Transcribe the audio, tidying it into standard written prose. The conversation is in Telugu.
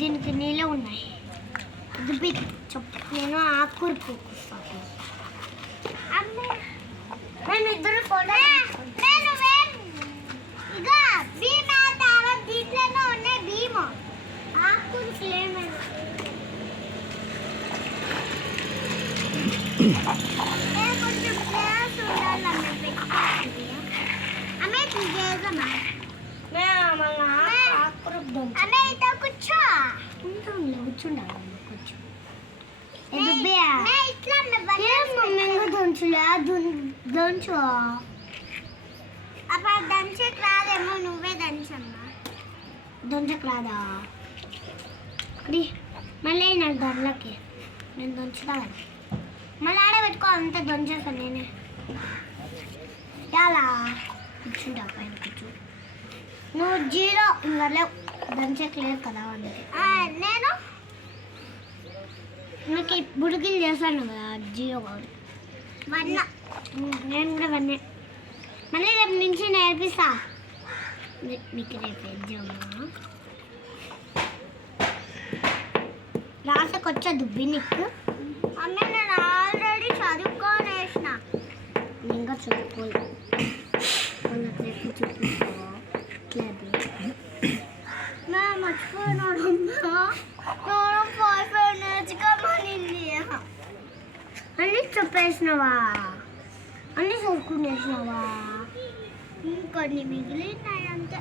దీనికి నీళ్ళు ఉన్నాయి. ఇది చెప్పు, నేను ఆకుకూర పూస్తాను. మేము ఇద్దరు ఫోటో ఇక భీమ్ దీంట్లోనే ఉన్నాయి. భీమ్ ఆకుకూరకి ఏమైనా కొంచెం ప్లేస్ ఉండాలన్నా పెట్టుకోవాలి. అమ్మే తీసేదమ్మా. అమ్మే ఇట్లా కూర్చో. కూర్చుండాలి కూర్చో. దంచు అప్పుడు దంచకు రాదేమో, నువ్వే దంచమ్మా. దంచకు రాదా? మళ్ళీ నాకు దండలకి నేను దంచుతా. మళ్ళీ ఆడే పెట్టుకో, అంతే దంచేస్తాను నేనే. ఎలా కూర్చుంటా పైన కూర్చో. నువ్వు జీరో ఇంకా లేవు, దంచట్లేదు కదా అందుకే. నేను నాకు బుడికిలు చేశాను కదా, జీరో కాదు వన్. నేను కూడా వన్నే. మళ్ళీ రేపు నుంచి నేర్పిస్తా మీకు. రేపు ఎగ్జామ్ రాసకొచ్చా దుబ్బి నీకు. అమ్మ నేను ఆల్రెడీ చదువుకోనేసిన. ఇంకా చదువుకోలేదు. నాకు రేపు చూపిస్తా. మర్చిపోయినాడమ్మా. అన్నీ చెప్పేసినావా? అన్నీ చదువుకునేసినావా? ఇంకొన్ని మిగిలినాయి అంతే.